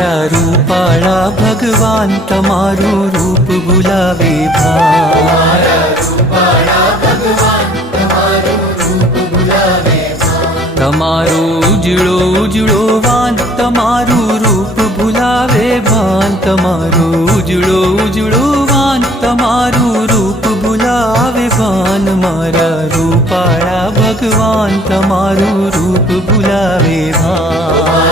मारा रूपाळा भगवान तमारू रूप भुलावे भान। तमारो उजळो उजळो वान तमारू रूप भुलावे भान। तमारो उजळो उजळो वान तमारू रूप भुलावे भान। मारा रूपाळा भगवान तमारू रूप भुलावे भान।